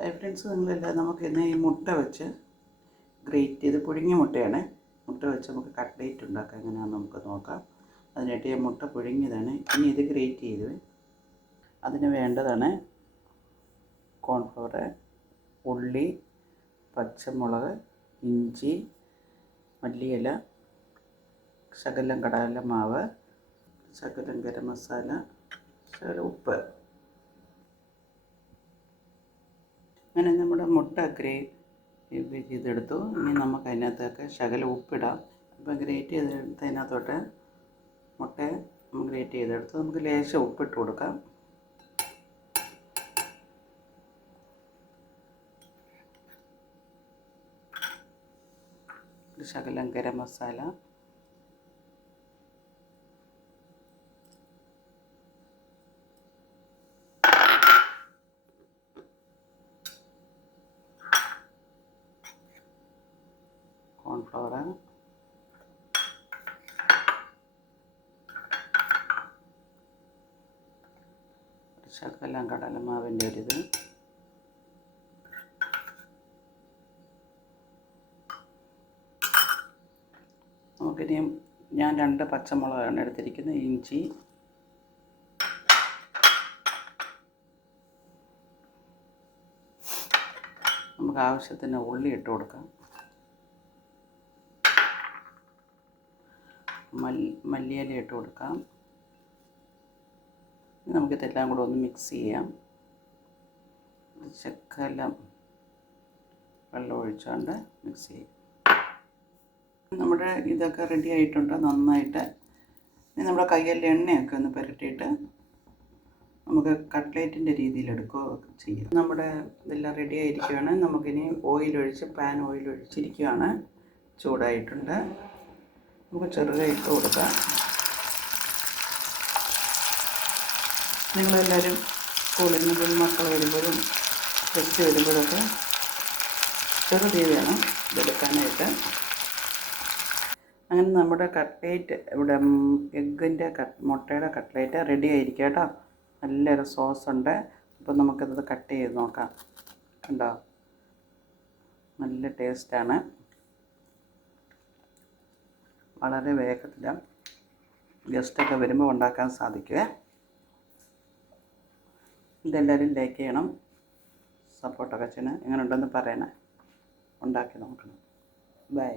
Hi friends, നിങ്ങളെല്ലാം നമുക്ക് ഇന്ന് ഈ മുട്ട വെച്ച് ഗ്രേറ്റ് ചെയ്ത് പുഴുങ്ങിയ മുട്ടയാണ്. മുട്ട വെച്ച് നമുക്ക് കട്ട്ലേറ്റ് ഉണ്ടാക്കാം. എങ്ങനെയാണെന്ന് നമുക്ക് നോക്കാം. അതിനായിട്ട് ഞാൻ മുട്ട പുഴുങ്ങിയതാണ്. ഇനി ഇത് ഗ്രേറ്റ് ചെയ്ത് അതിന് വേണ്ടതാണ് കോൺഫ്ലവർ, ഉള്ളി, പച്ചമുളക്, ഇഞ്ചി, മല്ലിയില, ശകലം കടലമാവ്, ശകലം ഗരം മസാല, ശകലം ഉപ്പ്. അങ്ങനെ നമ്മുടെ മുട്ട ഗ്രേറ്റ് ചെയ്തെടുത്തു. ഇനി നമുക്ക് അതിനകത്തൊക്കെ ശകലം ഉപ്പിടാം. ഇപ്പം ഗ്രേറ്റ് ചെയ്തെടുത്തതിനകത്തോട്ട് മുട്ട ഗ്രേറ്റ് ചെയ്തെടുത്തു. നമുക്ക് ലേശം ഉപ്പിട്ട് കൊടുക്കാം. ശകലം ഗരം മസാല, കോൺഫ്ലവർ, ശകലം കടലമാവിൻ്റെ ഒരിത്, നമുക്കിനിയും ഞാൻ 2 പച്ചമുളകാണ് എടുത്തിരിക്കുന്നത്. ഇഞ്ചി, നമുക്ക് ആവശ്യത്തിന് ഉള്ളി ഇട്ട് കൊടുക്കാം. മല്ലിയില ഇട്ട് കൊടുക്കാം. നമുക്കിതെല്ലാം കൂടെ ഒന്ന് മിക്സ് ചെയ്യാം. ശകലം വെള്ളം ഒഴിച്ചുകൊണ്ട് മിക്സ് ചെയ്യാം. നമ്മുടെ ഇതൊക്കെ റെഡി ആയിട്ടുണ്ട് നന്നായിട്ട്. ഇനി നമ്മുടെ കയ്യിൽ എണ്ണയൊക്കെ ഒന്ന് പുരട്ടിയിട്ട് നമുക്ക് കട്ട്ലേറ്റിൻ്റെ രീതിയിൽ എടുക്കുകയൊക്കെ ചെയ്യാം. നമ്മുടെ ഇതെല്ലാം റെഡി ആയിരിക്കുകയാണ്. നമുക്കിനി പാൻ ഓയിൽ ഒഴിച്ചിരിക്കുകയാണ്. ചൂടായിട്ടുണ്ട്. നമുക്ക് ചെറുതായി ഇട്ട് കൊടുക്കാം. നിങ്ങളെല്ലാവരും സ്കൂളിൽ നിന്ന് മക്കൾ വരുമ്പോഴും ടെസ്റ്റ് വരുമ്പോഴൊക്കെ ചെറുതീ വേണം ഇതെടുക്കാനായിട്ട്. അങ്ങനെ നമ്മുടെ കട്ട്ലേറ്റ് ഇവിടെ മുട്ടയുടെ കട്ട്ലേറ്റ് റെഡി ആയിരിക്കും കേട്ടോ. നല്ലൊരു സോസുണ്ട്. അപ്പോൾ നമുക്കത് കട്ട് ചെയ്ത് നോക്കാം. കണ്ടോ, നല്ല ടേസ്റ്റാണ്. വളരെ വേഗത്തിൽ ഗസ്റ്റൊക്കെ വരുമ്പോൾ ഉണ്ടാക്കാൻ സാധിക്കുമേ. ഇതെല്ലാവരും ലൈക്ക് ചെയ്യണം, സപ്പോർട്ടൊക്കെ ചെയ്യണം. എങ്ങനെ ഉണ്ടെന്ന് പറയണേ. ഉണ്ടാക്കി നോക്കണം. ബൈ.